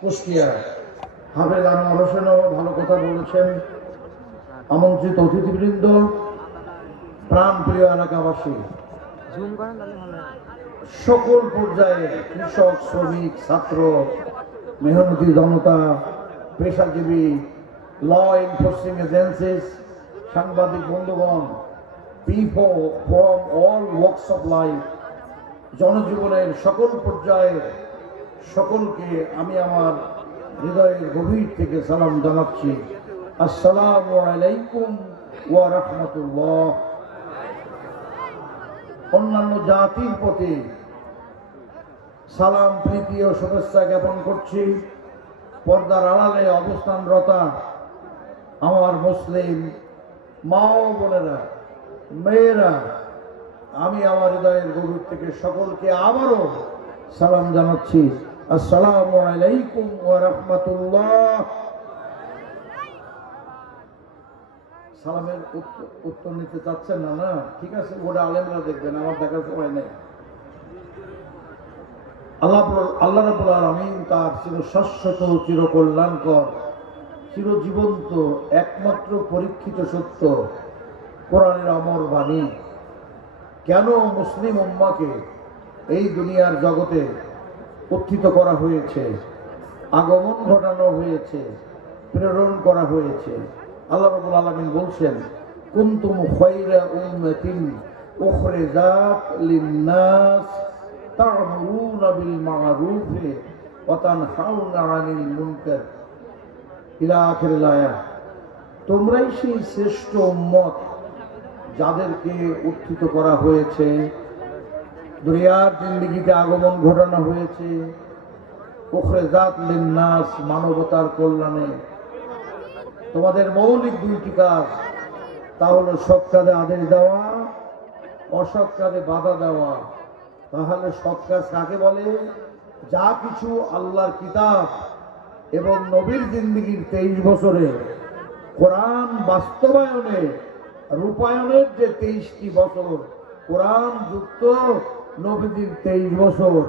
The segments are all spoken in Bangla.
কুষ্টিয়া। হাফেজ আনোয়ার হোসেনও ভালো কথা বলেছেন। আমন্ত্রিত অতিথিবৃন্দ প্রাণ প্রিয় এলাকাবাসী। সকল পর্যায়ে কৃষক, শ্রমিক, ছাত্র, মেহনতি জনতা, পেশাজীবী ল এনফোর্সিং এজেন্সিস সাংবাদিক বন্ধুগণ people from all works of life জনজীবনের সকল পর্যায়ে সকলকে আমি আমার হৃদয়ের গভীর থেকে সালাম জানাচ্ছি। আসসালামু আলাইকুম ওয়া রাহমাতুল্লাহ। অন্যান্য জাতির প্রতি সালাম, প্রীতি ও শুভেচ্ছা জ্ঞাপন করছি। পর্দার আড়ালে অবস্থানরতা আমার মুসলিম মা ও বোনেরা, মেয়েরা, আমি আমার হৃদয়ের গভীর থেকে সকলকে আবারও সালাম জানাচ্ছি। আসসালামু আলাইকুম ওয়া রাহমাতুল্লাহ। সালামের উত্তর- নিতে চাচ্ছেন না না? ঠিক আছে, ওটা আলেমরা দেখবেন, আমার দেখার সময় নেই। আল্লাহ আল্লাহ রাবুল আলমিন তার চির শাশ্বত চির কল্যাণকর চিরজীবন্ত, একমাত্র পরীক্ষিত সত্য, কোরআনের অমর বাণী। কেন মুসলিম উম্মাকে এই দুনিয়ার জগতে উত্থিত করা হয়েছে, আগমন ঘটানো হয়েছে, প্রেরণ করা হয়েছে। আল্লাহ রাবুল আলমিন বলছেন, কুন্তুম খৈরা উম্মাতিন উখরিজাত লিন্নাস তা'মুরুনা বিল মা'রুফ ওয়া তানহাউনা 'আনিল মুনকার। ইলা আখিরিল আয়াত তোমরাই সেই শ্রেষ্ঠ উম্মত যাদেরকে উত্থিত করা হয়েছে। দুনিয়ার জিন্দিগিতে আগমন ঘটানো হয়েছে। উখরিজাত লিন্নাস মানবতার কল্যাণে। তোমাদের মৌলিক দুইটি কাজ, তা হলো সৎ কাজে আদেশ দেওয়া, অসৎ কাজে বাধা দেওয়া। তাহলে সৎ কাজ কাকে বলে? যা কিছু আল্লাহর কিতাব এবং নবীর জিন্দিগির তেইশ বছরে, কোরআন বাস্তবায়নে, রূপায়ণের যে তেইশটি বছর, কোরআন যুক্ত নবীদের তেইশ বছর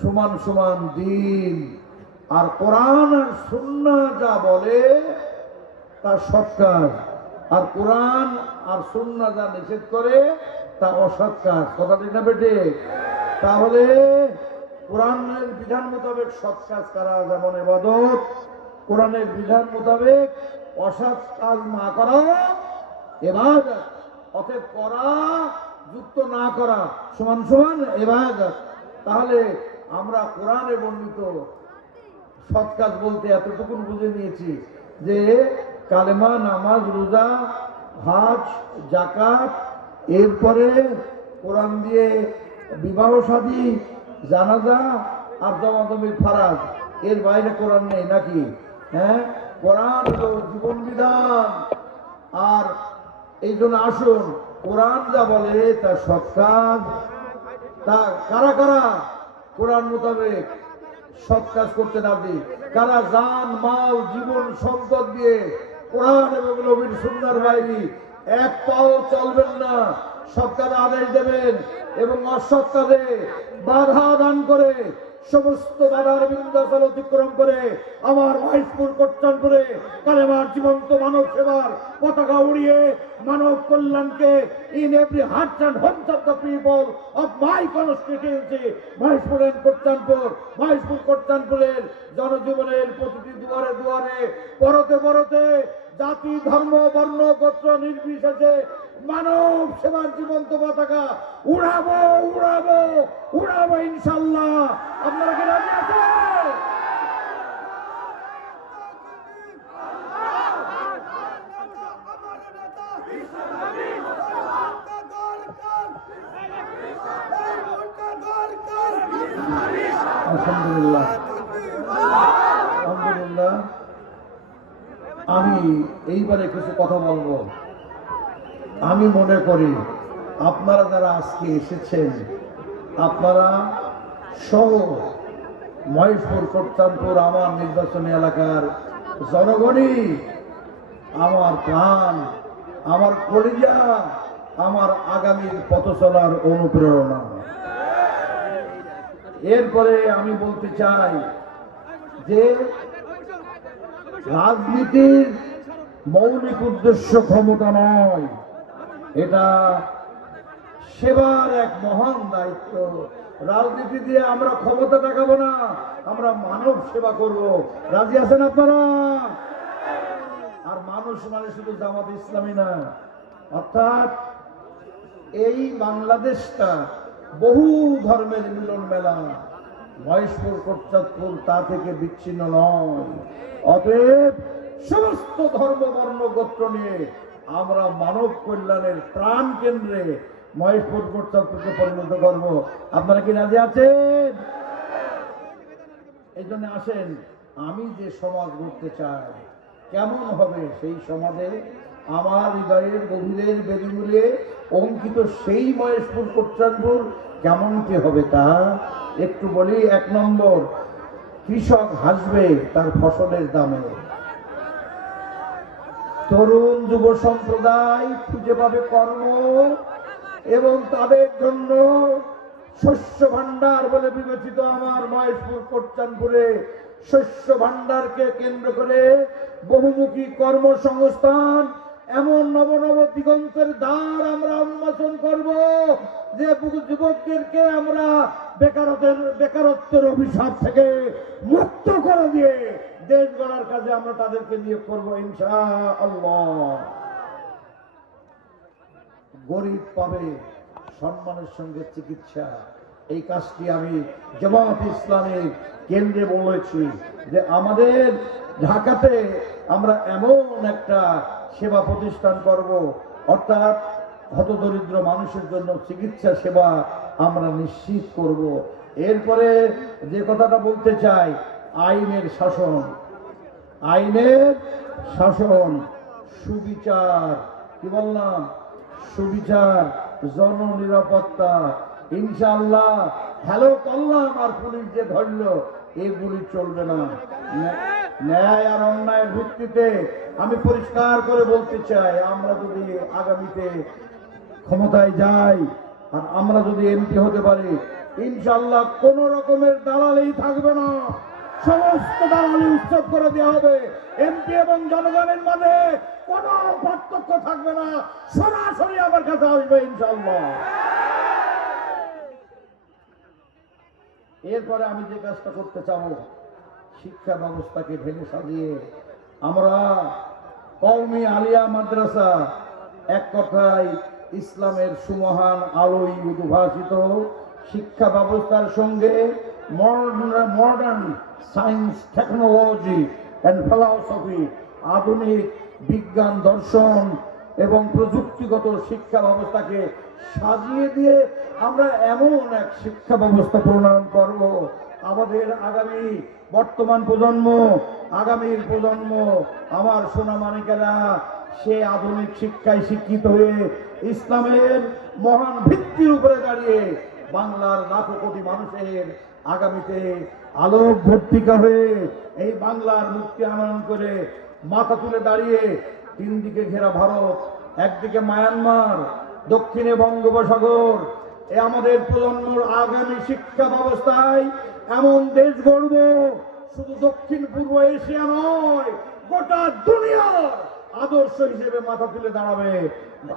সমান সমান দিন। আর কোরআন আর সুন্না যা বলে, তা সৎ কাজ। আর কোরআন আর সুন্না যা নিষেধ করে, তা অসৎ কাজ। কথা ঠিক না বেটে তাহলে কোরআনের বিধান মোতাবেক সৎ কাজ করা যেমন এবাদত, কোরআনের বিধান মোতাবেক অসৎ কাজ না করা এবার অতএব করা যুক্ত না করা সমান সমান এবার তাহলে আমরা কোরআনে বর্ণিত সৎ কাজ বলতে এতটুকু বুঝে নিয়েছি যে কালেমা, নামাজ, রোজা, হাজ জাকাত এরপরে কোরআন দিয়ে বিবাহ সাদী, জানাজা আর জমাজমির ফারাজ। এর বাইরে কোরআন নেই নাকি? হ্যাঁ? কোরআন জীবন বিধান। আর এই জন্য আসুন কোরআন যা বলে তা সব কাজ, তা কারা কারা? কোরআন মোতাবেক সব কাজ করতে রাজি কারা জান, মাল, জীবন, সম্পদ দিয়ে কোরআন এবং নবীর সুন্দর বাইরি এক পাও চলবেন না, সব কাজে আদেশ দেবেন এবং অসৎ কাজে বাধা দান করে সমস্ত বাধার বিন্দাসল অতিক্রম করে আমার মহেশপুর করে কালেমার জীবন্ত মানব সেবার পতাকা উড়িয়ে মানব কল্যাণকে in every heart and homes of the people of my constituency Maheshpur and Kottanpur Maheshpur কোট্টানপুরের জনজীবনের প্রতিটি দুয়ারে দুয়ারে, পরতে পরতে জাতি, ধর্ম, বর্ণ, গোত্র নির্বিশেষে মানব সেবার জীবন্ত পতাকা। উড়াবো উড়াবো উড়াবো ইনশাল্লাহ আপনারা কি রাজি আছেন? আমি এইবারে কিছু কথা বলব। আমি মনে করি আপনারা যারা আজকে এসেছেন, আপনারা সহ মহেশপুর কোট্টানপুর আমার নির্বাচনী এলাকার জনগণই আমার প্রাণ, আমার কলিজা, আমার আগামীর পথ চলার অনুপ্রেরণা। এরপরে আমি বলতে চাই যে রাজনীতির মৌলিক উদ্দেশ্য ক্ষমতা নয় এটা সেবার এক মহান দায়িত্ব। রাজনীতি দিয়ে আমরা ক্ষমতা দেখাবো না, আমরা মানব সেবা করব। রাজি আছেন আপনারা? আর মানুষ মানে শুধু জামাত ইসলামী না, অর্থাৎ এই বাংলাদেশটা বহু ধর্মের মিলন মেলা। মহেশপুর, কোটচাঁদপুর, তা থেকে বিচ্ছিন্ন নয়। অতএব সমস্ত ধর্ম বর্ণ গোত্র নিয়ে আমরা মানব কল্যাণের প্রাণ কেন্দ্রে মহেশপুর কোটচাঁদপুরকে পরিণত করব। আপনারা কি রাজি আছেন? এই জন্য আসেন, আমি যে সমাজ গড়তে চাই, কেমন হবে সেই সমাজে? আমার হৃদয়ের গভীরের বেদিমূলে অঙ্কিত সেই মহেশপুর কোটচাঁদপুর কেমনটি হবে তা একটু বলি। এক নম্বর, কৃষক হাসবে তার ফসলের দামে। তরুণ যুব সম্প্রদায় খুঁজে পাবে কর্ম এবং তাদের জন্য শস্য ভান্ডার বলে বিবেচিত আমার মহেশপুর কোটচানপুরে শস্য ভান্ডারকে কেন্দ্র করে বহুমুখী কর্মসংস্থান এমন নব নব দিগন্তের দ্বার আমরা উন্মোচন করব, যে যুবকদেরকে আমরা বেকারত্বের বেকারত্বের অভিশাপ থেকে মুক্ত করে দিয়ে দেশ গড়ার কাজে আমরা তাদেরকে নিয়োগ করব গরিব পাবে সম্মানের সঙ্গে চিকিৎসা। এই কাজটি আমি জামাত ইসলামের কেন্দ্রে বলেছি যে আমাদের ঢাকাতে আমরা এমন একটা সেবা প্রতিষ্ঠান করব। অর্থাৎ হতদরিদ্র মানুষের জন্য চিকিৎসা সেবা আমরা নিশ্চিত করব। এরপরে যে কথাটা বলতে চাই, আইনের শাসন। আইনের শাসন, সুবিচার। কি বললাম? সুবিচার, জননিরাপত্তা। ইনশাল্লাহ হ্যালো করলাম আর পুলিশ যে ধরলো, এগুলি চলবে না। ন্যায় আর অন্যায়ের ভিত্তিতে আমি পরিষ্কার করে বলতে চাই, আমরা যদি আগামীতে ক্ষমতায় যাই আর আমরা যদি এমপি হতে পারি ইনশাল্লাহ কোন রকমের দালালেই থাকবে না। সমস্ত দালালি উচ্ছেদ করে দেওয়া হবে। এমপি এবং জনগণের মাঝে কোনো পার্থক্য থাকবে না। সরাসরি আমার কাছে আসবে ইনশাল্লাহ এরপরে আমি যে কাজটা করতে চাবো শিক্ষা ব্যবস্থাকে ভেঙে সাজিয়ে আমরা কওমি আলিয়া মাদ্রাসা এক কথায় ইসলামের সুমহান আলোয় উদ্ভাসিত শিক্ষা ব্যবস্থার সঙ্গে modern science technology and philosophy আধুনিক বিজ্ঞান, দর্শন এবং প্রযুক্তিগত শিক্ষা ব্যবস্থাকে সাজিয়ে দিয়ে আমরা এমন এক শিক্ষা ব্যবস্থা প্রণয়ন করব আমাদের আগামী বর্তমান প্রজন্ম, আগামীর প্রজন্ম, আমার সোনামানিকেরা সে আধুনিক শিক্ষায় শিক্ষিত হয়ে ইসলামের মহান ভিত্তির উপরে দাঁড়িয়ে বাংলার লাখো কোটি মানুষের আগামীতে আলোক ভর্তিকা হয়ে এই বাংলার মুক্তি আনয়ন করে মাথা তুলে দাঁড়িয়ে তিন দিকে ঘেরা ভারত, একদিকে মায়ানমার, দক্ষিণে বঙ্গোপসাগর, এ আমাদের প্রজন্মর আগামী শিক্ষা ব্যবস্থায় এমন দেশ গড়ব শুধু দক্ষিণ পূর্ব এশিয়া নয়, গোটা দুনিয়ার আদর্শ হিসেবে মাথা তুলে দাঁড়াবে।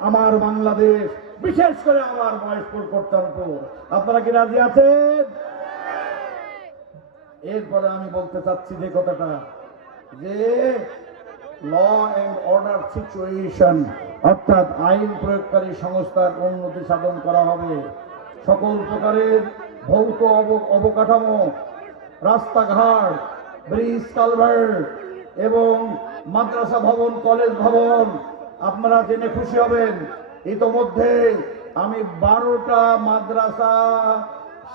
আমার বাংলাদেশ, বিশেষ করে আমার মহেশপুর কর্তানপুর আপনারা কি রাজি আছেন? এরপরে আমি বলতে চাচ্ছি যে কথাটা, যে ল অ্যান্ড অর্ডার সিচুয়েশন, অর্থাৎ আইন প্রয়োগকারী সংস্থার উন্নতি সাধন করা হবে। সকল প্রকারের ভৌত অব- অবকাঠামো, রাস্তাঘাট, ব্রিজ, কালভার্ট এবং মাদ্রাসা ভবন, কলেজ ভবন, আপনারা জেনে খুশি হবেন। ইতোমধ্যে আমি বারোটা মাদ্রাসা,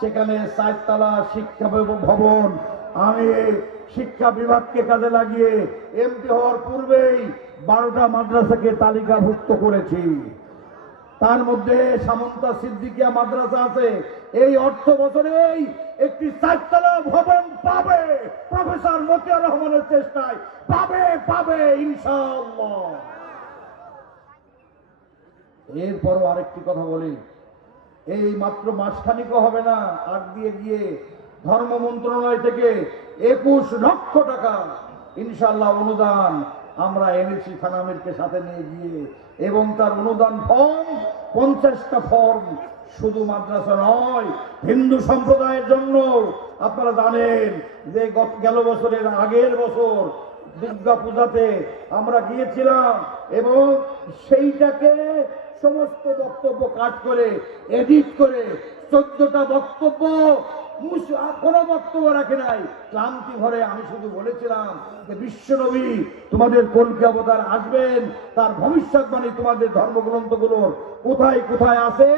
সেখানে চারতলা শিক্ষা ভবন, আমি শিক্ষা বিভাগকে কাজে লাগিয়ে এমপি হওয়ার পূর্বেই বারোটা মাদ্রাসাকে তালিকাভুক্ত করেছি। তার মধ্যে সামন্তা সিদ্দিকিয়া মাদ্রাসা আছে। এই অর্থ বছরেই একটি চারতলা ভবন পাবে প্রফেসর মতিয়ার রহমানের চেষ্টায়। পাবে পাবে, ইনশাআল্লাহ। এরপরও আরেকটি কথা বলি। এই মাত্র মাসখানিকও হবে না, আগ দিয়ে গিয়ে ধর্ম মন্ত্রণালয় থেকে একুশ লক্ষ টাকা ইনশাল্লাহ অনুদান আমরা এনেছি থানামিরকে সাথে নিয়ে গিয়ে। এবং তার অনুদান ফর্ম, পঞ্চাশটা ফর্ম শুধু মাদ্রাসা নয়, হিন্দু সম্প্রদায়ের জন্য। আপনারা জানেন যে গত- গেল বছরের আগের বছর দুর্গা পূজাতে আমরা গিয়েছিলাম এবং সেইটাকে সমস্ত বক্তব্য কাট করে এডিট করে, চোদ্দটা বক্তব্য কোনো বক্তব্য রাখে নাই। ক্লান্তি ভরে আমি শুধু বলেছিলাম যে বিশ্বনবী তোমাদের কলকি অবতার আসবেন, তার ভবিষ্যৎবাণী তোমাদের ধর্মগ্রন্থগুলোর কোথায় কোথায় আছে,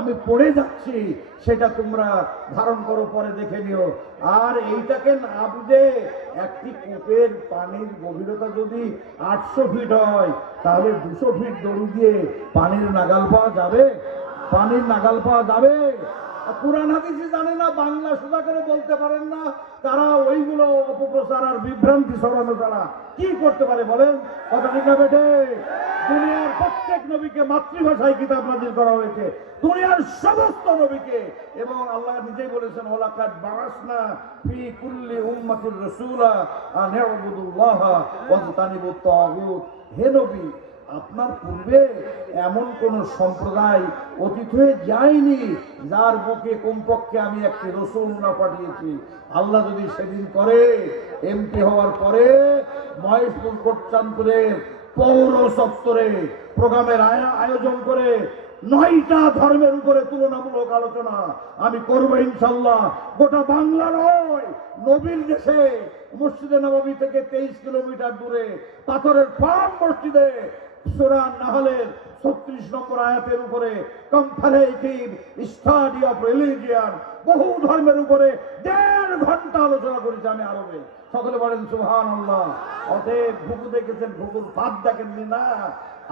আমি পড়ে যাচ্ছি, সেটা তোমরা ধারণ করো, পরে দেখে নিও। আর এইটাকে না বুঝে একটি কূপের পানির গভীরতা যদি আটশো ফিট হয়, তাহলে দুশো ফিট দড়ি দিয়ে পানির নাগাল পাওয়া যাবে? পানির নাগাল পাওয়া যাবে? কোরআন হাদিসে জানে না, বাংলা সোজা করে বলতে পারেন না, তারা ওইগুলো অপপ্রচার আর বিভ্রান্তি ছড়ানো ছাড়া কি করতে পারে বলেন? কথা ঠিক না বেটে দুনিয়ার প্রত্যেক নবীকে মাতৃভাষায় কিতাব নাজিল করা হয়েছে। দুনিয়ার সমস্ত নবীকে। এবং আল্লাহ নিজেই বলেছেন ওলাকাত বারাসনা ফি কুল্লি উম্মাতির রাসূলা আন ইউবুদুল্লাহ ওয়াজতানিবুত তাগুত। হে নবী আপনার পূর্বে এমন কোন সম্প্রদায় অতীত হয়ে যায়নি, যার বুকে কমপক্ষে আমি একটি রসুল না পাঠিয়েছি। আল্লাহ যদি সেদিন করে, এমপি হওয়ার পরে মহেশপুর কোটচাঁদপুরের পৌর সপ্তরে প্রোগ্রামের আয়োজন করে নয়টা ধর্মের উপরে তুলনামূলক আলোচনা আমি করব ইনশাল্লাহ গোটা বাংলা নয়, নবীর দেশে মসজিদে নবাবী থেকে তেইশ কিলোমিটার দূরে পাথরের ফার্ম মসজিদে সুরা নাহলের ছত্রিশ নম্বর আয়াতের উপরে কম্পারেটিভ স্টাডি অফ রিলিজিয়ান বহু ধর্মের উপরে দেড় ঘণ্টা আলোচনা আমি আরবে। সকলে বলেন সুহান আল্লাহ অতএব ঘুঘু দেখেছেন দেখেননি না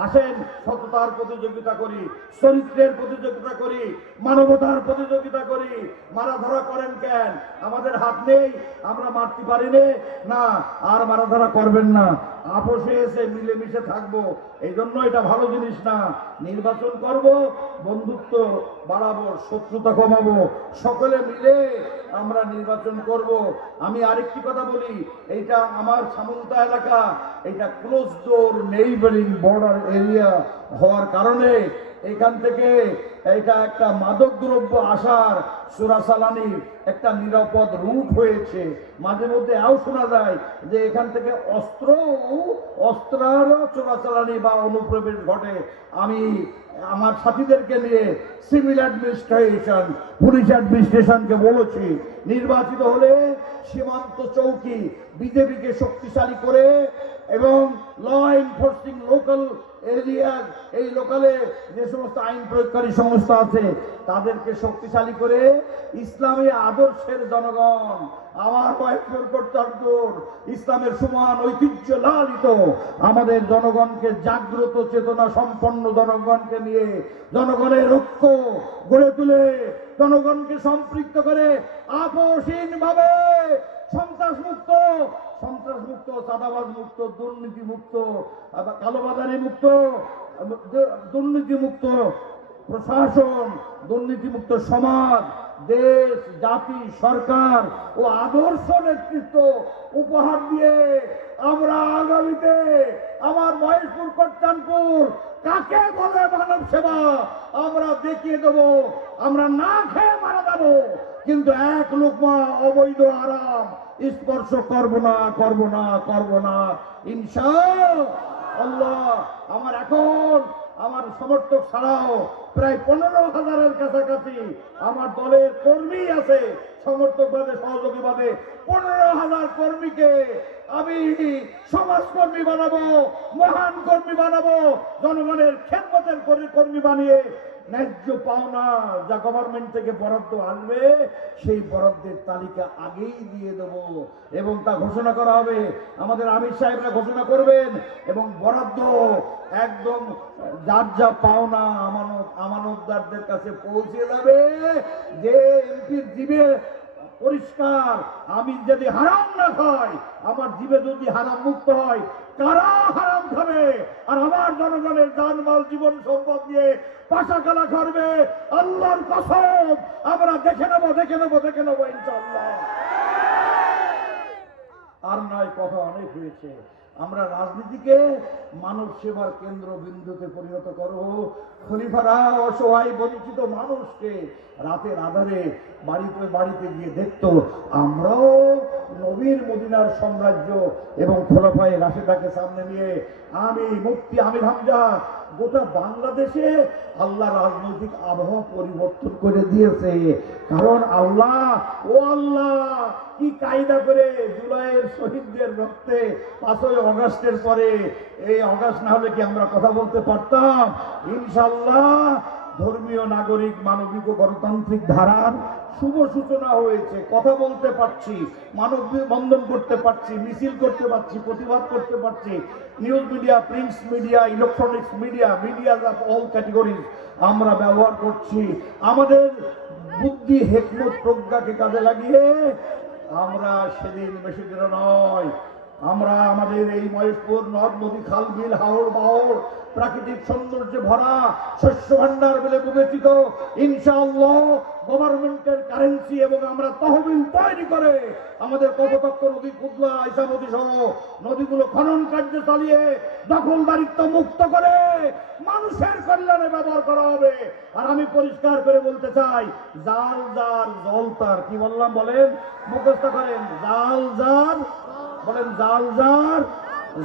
আসেন, সততার প্রতিযোগিতা করি, চরিত্রের প্রতিযোগিতা করি, মানবতার প্রতিযোগিতা করি। মারা ধরা করেন কেন? আমাদের হাত নেই, আমরা মারতে পারি? না? আর মারা ধরা করবেন না। আপোষে এসে মিলেমিশে থাকব এই জন্য এটা ভালো জিনিস না। নির্বাচন করব, বন্ধুত্ব বাড়াবো, শত্রুতা কমাবো, সকলে মিলে আমরা নির্বাচন করব। আমি আরেকটি কথা বলি, এইটা আমার সামন্তা এলাকা এটা close door neighbouring border area হওয়ার কারণে এখান থেকে এটা একটা মাদক দ্রব্য আসার চোরাচালানি একটা নিরাপদ রুট হয়েছে। মাঝে মধ্যে এও শোনা যায় যে এখান থেকে অস্ত্র, অস্ত্রারও চোরাচালানি বা অনুপ্রবেশ ঘটে। আমি আমার সাথীদেরকে নিয়ে সিভিল অ্যাডমিনিস্ট্রেশন, পুলিশ অ্যাডমিনিস্ট্রেশনকে বলেছি, নির্বাচিত হলে সীমান্ত চৌকি বিজেপিকে শক্তিশালী করে এবং ল এনফোর্সিং লোকাল এরিয়া এই লোকালে যে সমস্ত আইন প্রয়োগকারী সংস্থা আছে, তাদেরকে শক্তিশালী করে ইসলামী আদর্শের জনগণ, আমার কয়েকজন কর্তার্থর ইসলামের সমান ঐতিহ্য লালিত, আমাদের জনগণকে জাগ্রত চেতনা সম্পন্ন জনগণকে নিয়ে জনগণের ঐক্য গড়ে তুলে জনগণকে সম্পৃক্ত করে আপোষহীন ভাবে সন্ত্রাস মুক্ত চাঁদাবাজ মুক্ত দুর্নীতি মুক্ত কালোবাজারি মুক্ত দুর্নীতি মুক্ত প্রশাসন, দুর্নীতিমুক্ত সমাজ, দেশ, জাতি, সরকার ও আদর্শ নেতৃত্ব উপহার দিয়ে আমরা আগামীতে আমার মহেশপুর, কট্টানপুর কাকে বলে মানব সেবা? আমরা দেখিয়ে দেব, আমরা না খেয়ে মারা যাব, কিন্তু এক লোকমা অবৈধ আরাম স্পর্শ করব না করব না করব না। ইনশা আল্লাহ আমার এখন আমার সমর্থক ছাড়াও প্রায় পনেরো হাজারের কাছাকাছি আমার দলের কর্মী আছে। সমর্থক বাদে, সহযোগী বাদে পনেরো হাজার কর্মীকে আমি সমাজকর্মী বানাবো, মহান কর্মী বানাবো, জনগণের খেদমতের কর্মী বানিয়ে ন্যায্য পাওনা যা গভর্নমেন্ট থেকে বরাদ্দ আনবে, সেই বরাদ্দের তালিকা আগেই দিয়ে দেব এবং তা ঘোষণা করা হবে। আমাদের আমির সাহেবরা ঘোষণা করবেন এবং বরাদ্দ একদম যার যা পাওনা আমানত আমানতদারদের কাছে পৌঁছে যাবে। যে এমপির জীবে পরিষ্কার। আমি যদি হারাম না খাই, আমার জীবে যদি হারাম মুক্ত হয়, কারা হারাম খাবে? আর আমার জনগণের জানমাল জীবন সম্পদ নিয়ে পাশা খেলা করবে আল্লাহর কসম, আমরা দেখে নেব দেখে নেব দেখে নেব ইনশাল্লাহ আর নয় কথা অনেক হয়েছে। আমরা রাজনীতিকে মানব সেবার কেন্দ্রবিন্দুতে পরিণত করব খলিফারা অসহায় বঞ্চিত মানুষকে রাতের আধারে বাড়িতে বাড়িতে গিয়ে দেখতো। আমরাও নবীর মদিনার সাম্রাজ্য এবং খোলাফায় রাশেদাকে সামনে নিয়ে আমি মুক্তি আমির হামজা, গোটা বাংলাদেশে আল্লাহ রাজনৈতিক আবহাওয়া পরিবর্তন করে দিয়েছে। কারণ আল্লাহ, ও আল্লাহ, কি কায়দা করে জুলাইয়ের শহীদদের রক্তে পাঁচই অগাস্টের পরে এই অগাস্ট না হলে কি আমরা কথা বলতে পারতাম? ইনশাল্লাহ ধর্মীয়, নাগরিক, মানবিক ও গণতান্ত্রিক ধারার শুভ সূচনা হয়েছে। কথা বলতে পারছি, মানব বন্ধন করতে পারছি, মিছিল করতে পারছি, প্রতিবাদ করতে পারছি। News media prints media electronics media media of all categories আমরা ব্যবহার করছি। আমাদের বুদ্ধি, হেকমত, প্রজ্ঞাকে কাজে লাগিয়ে আমরা সেদিন বেশি দিন নয়। আমরা আমাদের এই মহেশপুর নদ নদী খাল বিল হাওড় বাওড় প্রাকৃতিক সৌন্দর্যে ভরা শস্য ভান্ডার বলে বিবেচিত। ইনশাআল্লাহ গভর্নমেন্টের কারেন্সি এবং আমরা তহবিল তৈরি করে আমাদের কপতক্ষ নদী কুদলা নদী সহ নদীগুলো খনন কার্য চালিয়ে দখলদারিত্ব মুক্ত করে মানুষের কল্যাণে ব্যবহার করা হবে। আর আমি পরিষ্কার করে বলতে চাই, জাল জার জল তার, কি বললাম বলেন? মুখস্থ করেন, জাল জার বলেন, জাল জার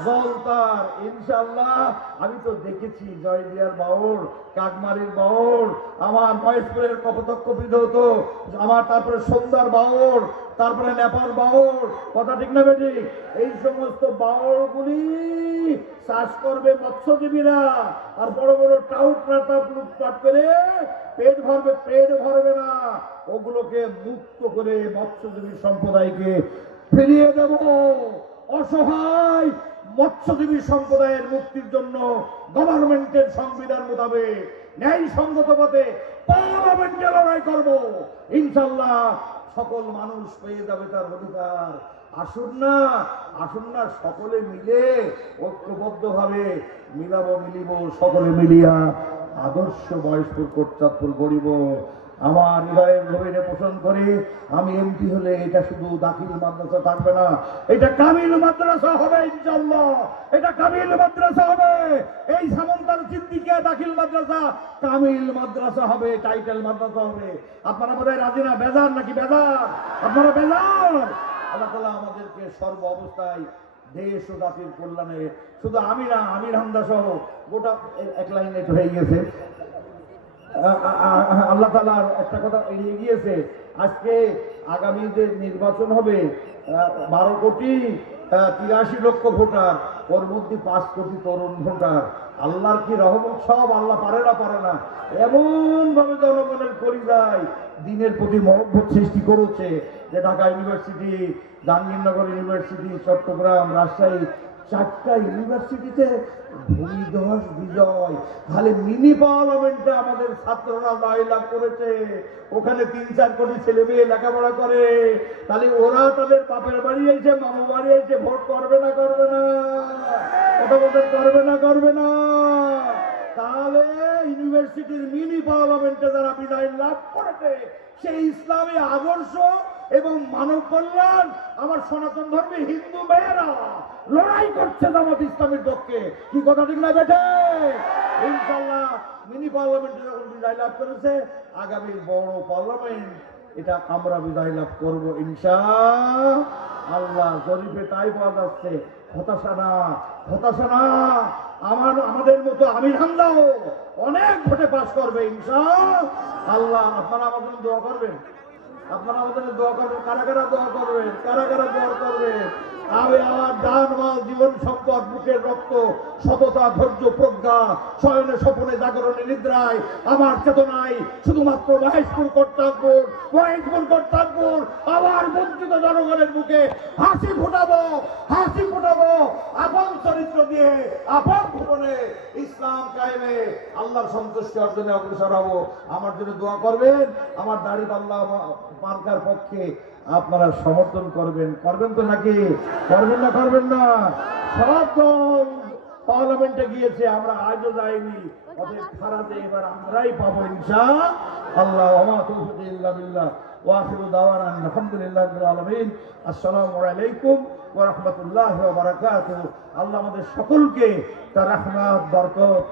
জলতার ইনশাল্লাহ আমি তো দেখেছি জয়দিয়ার বাউর কাকমারির বাউর আমার মহেশপুরের কপতক্ষ বিধৌত, আমার তারপরে সন্ধ্যার বাউর তারপরে নেপাল বাউর কথা ঠিক না বেটি? এই সমস্ত বাউরগুলি চাষ করবে মৎস্যজীবীরা, আর বড় বড় টাউট রাতা লুটপাট করে পেট ভরবে পেট ভরবে না। ওগুলোকে মুক্ত করে মৎস্যজীবী সম্প্রদায়কে ফিরিয়ে দেব। অসহায় মৎস্যজীবী সম্প্রদায়ের মুক্তির জন্য গভর্নমেন্টের সংবিধান মোতাবেক ন্যায় সঙ্গত পথে পার্লামেন্টে লড়াই করব। ইনশাল্লাহ সকল মানুষ পেয়ে যাবে তার অধিকার। আসুন না আসুন না, সকলে মিলে, ঐক্যবদ্ধভাবে মিলাব, মিলিব, সকলে মিলিয়া আদর্শ বয়স্পুর কোটচাঁদপুর গড়িব। আমার হৃদয়ের গভীরে পোষণ করে, আমি এমপি হলে এটা শুধু দাখিল মাদ্রাসা থাকবে না, এটা কামিল মাদ্রাসা হবে এটা কামিল মাদ্রাসা হবে। এই সামন্তার সিদ্দিকিয়া দাখিল মাদ্রাসা, কামিল মাদ্রাসা হবে, টাইটেল মাদ্রাসা হবে। আপনারা বোধহয় রাজি না? বেজার নাকি বেজার? আপনারা বেজার? আল্লাহ তাআলা আমাদেরকে সর্ব অবস্থায় দেশ ও জাতির কল্যাণে, শুধু আমি না আমির হামদা সহ গোটা এক লাইনে হয়ে গেছে। আল্লাহ তালার একটা কথা এড়িয়ে গিয়েছে। আজকে আগামী যে নির্বাচন হবে বারো কোটি তিরাশি লক্ষ ভোটার, ওর মধ্যে পাঁচ কোটি তরুণ ভোটার। আল্লাহর কি রহমত? সব আল্লাহ পারে না পারে না। এমন ভাবে জনগণের পরিযায় দিনের প্রতি মহব্বত সৃষ্টি করেছে যে ঢাকা ইউনিভার্সিটি, জাহাঙ্গীরনগর ইউনিভার্সিটি, চট্টগ্রাম, রাজশাহী চারটা ইউনিভার্সিটিতে ভূমিধস বিজয়। তাহলে মিনি পার্লামেন্টে আমাদের ছাত্ররা জয়লাভ করেছে। ওখানে তিন চার কোটি ছেলে মেয়ে লেখাপড়া করে। তাহলে ওরা তাদের বাপের বাড়ি এসে মামু বাড়ি এসে ভোট করবে না করবে না? কথা বলতে করবে না করবে না? তাহলে ইউনিভার্সিটির মিনি পার্লামেন্টে যারা বিদায় লাভ করেছে সেই ইসলামী আদর্শ এবং মানব কল্যাণ, আমার সনাতন ধর্মে হিন্দু মেয়েরা লড়াই করছে জামাত ইসলামের পক্ষে। কি কথা ঠিক না বেঠে? ইনশাল্লাহ মিনি পার্লামেন্টে যখন বিদায় লাভ করেছে, আগামী বড় পার্লামেন্ট, এটা আমরা বিদায় লাভ করব ইনশা আল্লাহ। জরিপে তাই পাওয়া যাচ্ছে। হতাশা না হতাশা না। আমার, আমাদের মতো আমির হামদাও অনেক ভোটে পাস করবে আল্লাহ, আপনারা আমাদের দোয়া করবেন। আপনারা আমাদের দোয়া করবেন কারা কারা দোয়া করবেন কারা কারা দোয়া করবেন। আমি আমার দান মাল জীবন সম্পদ, বুকের রক্ত, সততা, ধৈর্য, প্রজ্ঞা, শয়নে জাগরণে নিদ্রায়, আমার চেতনায় শুধুমাত্র মহেশপুর কর্তারপুর মহেশপুর কর্তারপুর, আমার বঞ্চিত জনগণের বুকে হাসি ফুটাবো হাসি ফুটাবো, আপন চরিত্র দিয়ে আপন ভুবনে ইসলাম কায়েমে আল্লাহর সন্তুষ্টি অর্জনে অগ্রসর হব। আমার জন্য দোয়া করবেন, আমার দাড়ি পাল্লা মার্কার পক্ষে আপনারা সমর্থন করবেন। করবেন তো নাকি? করবেন না করবেন না। দল পার্লামেন্টে গিয়েছে, আমরা আজও যাইনি। ওদের খারাপে এবার আমরাই পাবো ইনশা আল্লাহ। ওমা তৌফিক ইল্লা বিল্লাহ। ওয়াখিরু দাওয়ানা আলহামদুলিল্লাহ রাব্বিল আলামিন। আসসালামু আলাইকুম ওয়া রাহমাতুল্লাহি আল্লাহ আমাদের সকলকে তার রহমত, বরকত